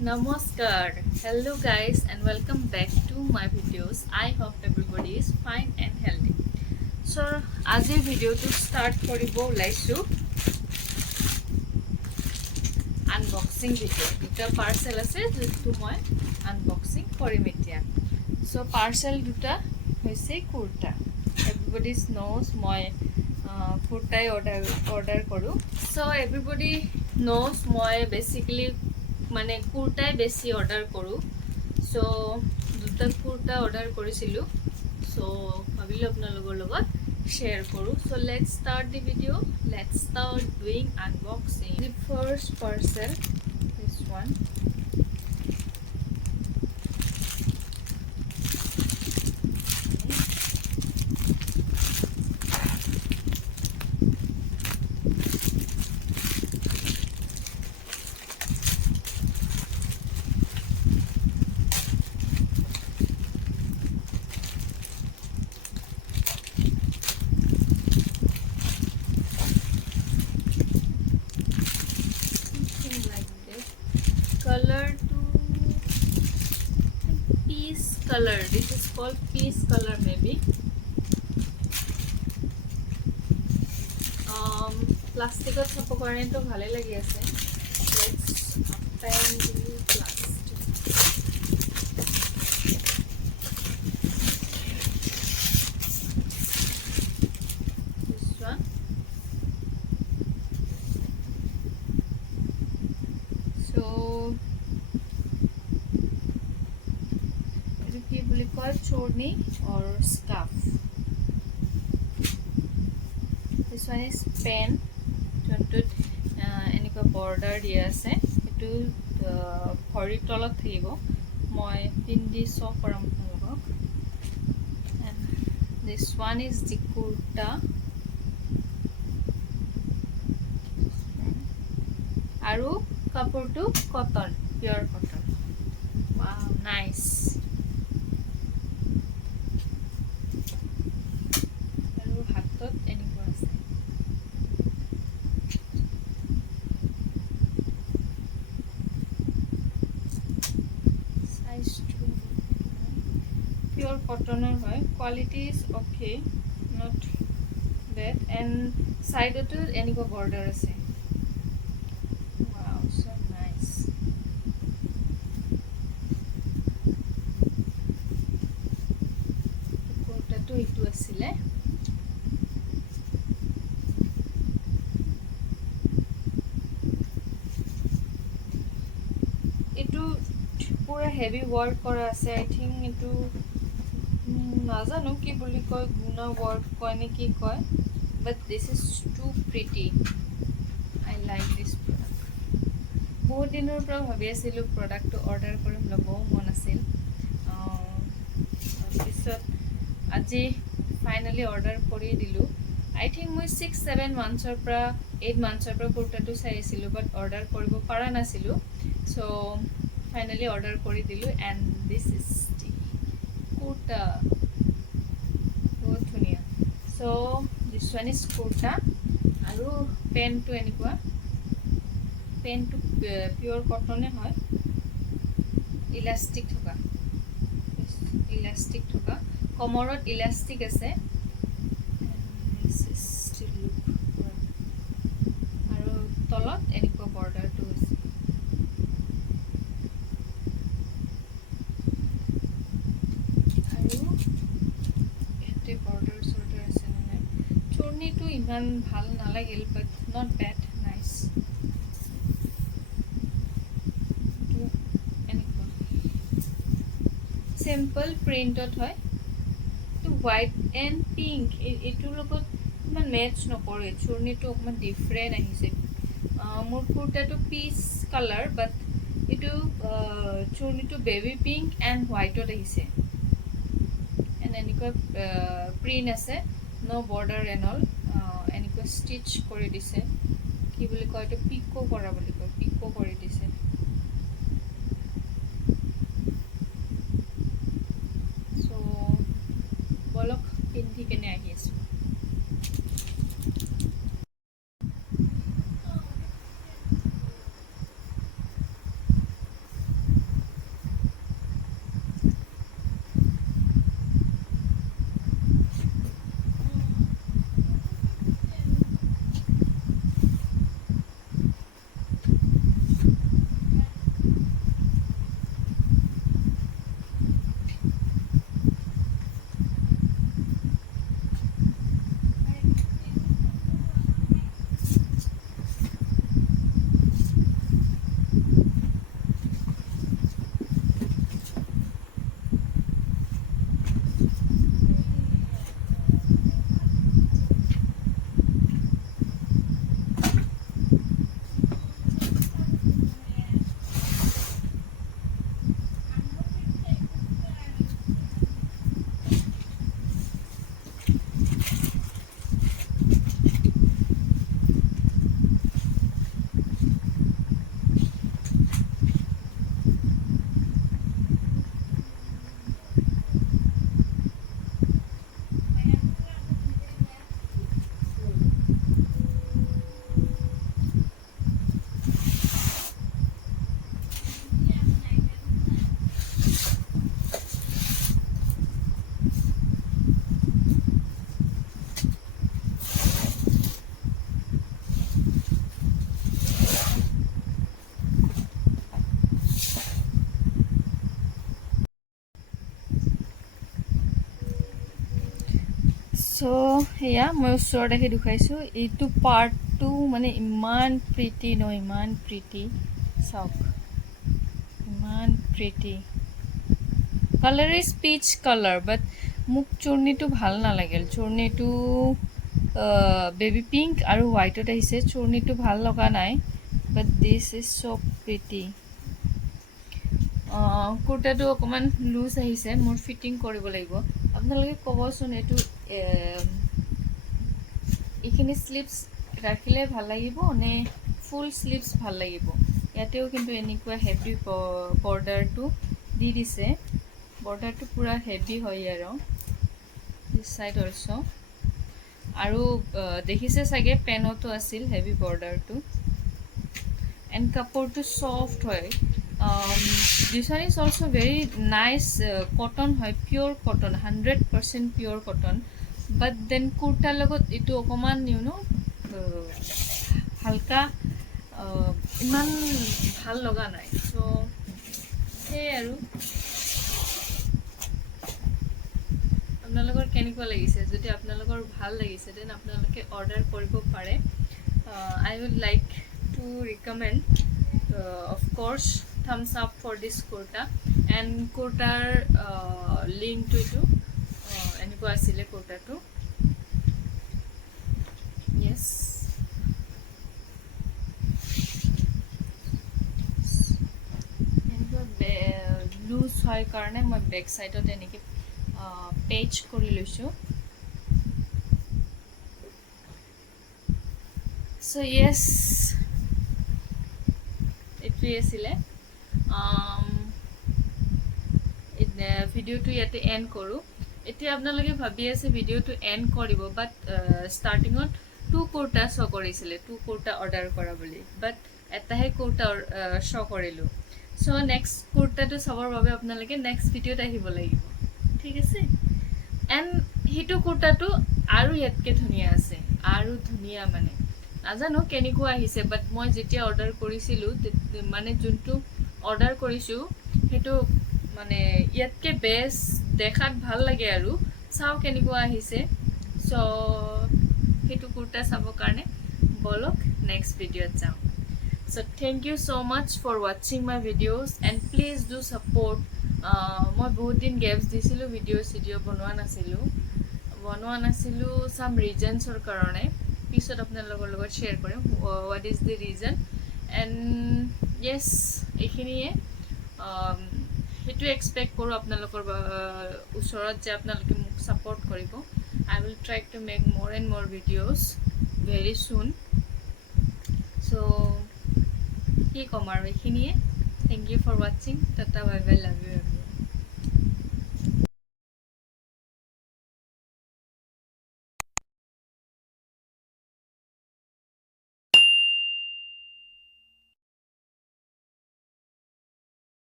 Namaskar. Hello guys and welcome back to my videos. I hope everybody is fine and healthy. So আজিৰ ভিডিওটো start কৰিব ওলাইছো unboxing video. দুটা পাৰ্সেল আছে যেটো মই আনবক্সিং কৰিম এতিয়া। সো পাৰ্সেল দুটা হৈছে কুৰ্তা। Everybody knows মই কুৰ্তাই অৰ্ডাৰ কৰো। So everybody knows মই basically মানে কুৰ্তাই বেছি অৰ্ডাৰ কৰো। সো দুটা কুৰ্তা অৰ্ডাৰ কৰিছিলো। সো ভাবিলো আপোনালোকৰ লগত share কৰো। So let's start the video. Let's start doing unboxing. The first parcel, this one. Color to peace color. This is called peace color maybe. Plastic of sapokane to bhale lagi ase. Let's open the plastic. This one. So we call chorni or scarf. This one is pen. এনেকুৱা border দিয়া আছে। এটো ভৰি তলত থাকিব। মই পিন্ধি শ কৰাম আপোনালোকক। And this one is the kurta. আৰু কাপোৰটো cotton, pure cotton. Wow, nice. আৰু হাতত এনেকুৱা আছে। Pure cotton hoy, quality is okay, not bad, and side to eniko border ase. Wow, so nice. Kurta to itu asile. Itu pura heavy work kora ase. I think itu নাজানো কি বুলি কয়, গুনা work কয় নে কি কয়, but this is too pretty. I like this product. বহুত দিনৰ পৰা ভাবি আছিলো প্ৰডাক্টটো অৰ্ডাৰ কৰিম, ল'বও মন আছিল। তাৰপিছত আজি ফাইনেলি অৰ্ডাৰ কৰি দিলো। আই থিংক মই 6-7 মান্থছৰ পৰা 8 মান্থছৰ পৰা কুৰ্তাটো চাই আছিলো, বাট অৰ্ডাৰ কৰিব পৰা নাছিলো। চ' ফাইনেলি অৰ্ডাৰ কৰি দিলো and this is the kurta. বহুত ধুনীয়া। So this one is kurta আৰু পেণ্টটো এনেকুৱা। পেণ্টটো পিওৰ কটনে হয়, ইলাষ্টিক থকা কমৰত ইলাষ্টিক আছে। আৰু তলত এনেকুৱা বৰ্ডাৰটো আছে। আৰু ইয়াতে বৰ্ডাৰ আছে মানে। চুৰ্ণিটো ইমান ভাল নালাগিল, বাট নট বেড, নাইচ। সিম্পল প্ৰিণ্টত হয়। তো হোৱাইট এণ্ড পিংক এইটোৰ লগত ইমান মেচ নকৰে। চুৰ্ণিটো অকণমান ডিফাৰেণ্ট আহিছে। মোৰ কুৰ্তাটো পিচ কালাৰ, বাট এইটো চুৰ্ণিটো বেবি পিংক এণ্ড হোৱাইটত আহিছে। এণ্ড এনেকুৱা প্ৰিণ্ট আছে, ন' বৰ্ডাৰ এণ্ড অল। এনেকুৱা ষ্টিচ কৰি দিছে। কি বুলি কয় এইটো, পিকো কৰা বুলি কয়, পিকো কৰি দিছে। দেখি কেনে আহি আছো সো এয়া মই ওচৰত আহি দেখাইছোঁ এইটো পাৰ্টটো মানে ইমান প্ৰিটি ন ইমান প্ৰিটি চাওক ইমান pretty colour is peach colour but মোক চুৰ্ণিটো ভাল নালাগিল চুৰ্ণিটো বেবী পিংক আৰু হোৱাইটত আহিছে চুৰ্ণিটো ভাল লগা নাই বাট দিছ ইজ চ' প্ৰিটি কুৰ্তাটো অকণমান লুজ আহিছে মোৰ ফিটিং কৰিব লাগিব আপোনালোকে ক'বচোন এইটো এইখিনি স্লিভছ ৰাখিলে ভাল লাগিব নে ফুল স্লিভছ ভাল লাগিব ইয়াতেও কিন্তু এনেকুৱা হেভি বৰ্ডাৰটো দি দিছে বৰ্ডাৰটো পূৰা হেভি হয় আৰু দিছ চাইড অলছ' আৰু দেখিছে চাগে পেনতো আছিল হেভি বৰ্ডাৰটো এণ্ড কাপোৰটো ছফ্ট হয় this one is also very nice cotton হয় pure cotton 100% pure cotton but then kurtar logot itu okoman you know halka iman bhal loga nai so hey aru আপোনালোকৰ কেনেকুৱা লাগিছে যদি আপোনালোকৰ ভাল লাগিছে দেন আপোনালোকে অৰ্ডাৰ কৰিব পাৰে I would like to recommend of course thumbs up for this kurta and kurtar link to itu eniko asile kurta to yes eniko loose hoy karone moi back side ot eniki page kori loisu so yes এটোৱে আছিলে ভিডিওটো ইয়াতে and কৰোঁ এতিয়া আপোনালোকে ভাবি আছে ভিডিওটো এণ্ড কৰিব বাট ষ্টাৰ্টিঙত 2 কুৰ্তা শ্ব' কৰিছিলে 2 কুৰ্তা অৰ্ডাৰ কৰা বুলি বাট এটাহে কুৰ্তা শ্ব' কৰিলোঁ চ' নেক্সট কুৰ্তাটো চাবৰ বাবে আপোনালোকে নেক্সট ভিডিঅ'ত আহিব লাগিব ঠিক আছে এণ্ড সেইটো কুৰ্তাটো আৰু ইয়াতকৈ ধুনীয়া আছে আৰু ধুনীয়া মানে নাজানো কেনেকুৱা আহিছে বাট মই যেতিয়া অৰ্ডাৰ কৰিছিলোঁ মানে যোনটো অৰ্ডাৰ কৰিছোঁ সেইটো মানে ইয়াতকৈ বেষ্ট দেখাত ভাল লাগে আৰু চাওঁ কেনেকুৱা আহিছে চ' সেইটো কুৰ্তা চাবৰ কাৰণে বলক নেক্সট ভিডিঅ'ত যাওঁ so' thank you so' much for ৱাচিং my videos and please do support মই বহুত দিন গেপছ দিছিলোঁ ভিডিঅ' বনোৱা নাছিলোঁ চাম ৰিজনছৰ কাৰণে পিছত আপোনালোকৰ লগত শ্বেয়াৰ কৰিম what is the reason and yes এইখিনিয়ে সেইটো এক্সপেক্ট কৰোঁ আপোনালোকৰ ওচৰত যে আপোনালোকে মোক ছাপৰ্ট কৰিব আই উইল ট্ৰাই টু মেক মোৰ এণ্ড মোৰ ভিডিঅ'জ ভেৰি চুন চ' কি ক'ম আৰু এইখিনিয়ে থেংক ইউ ফৰ ৱাচিং tata bye bye love you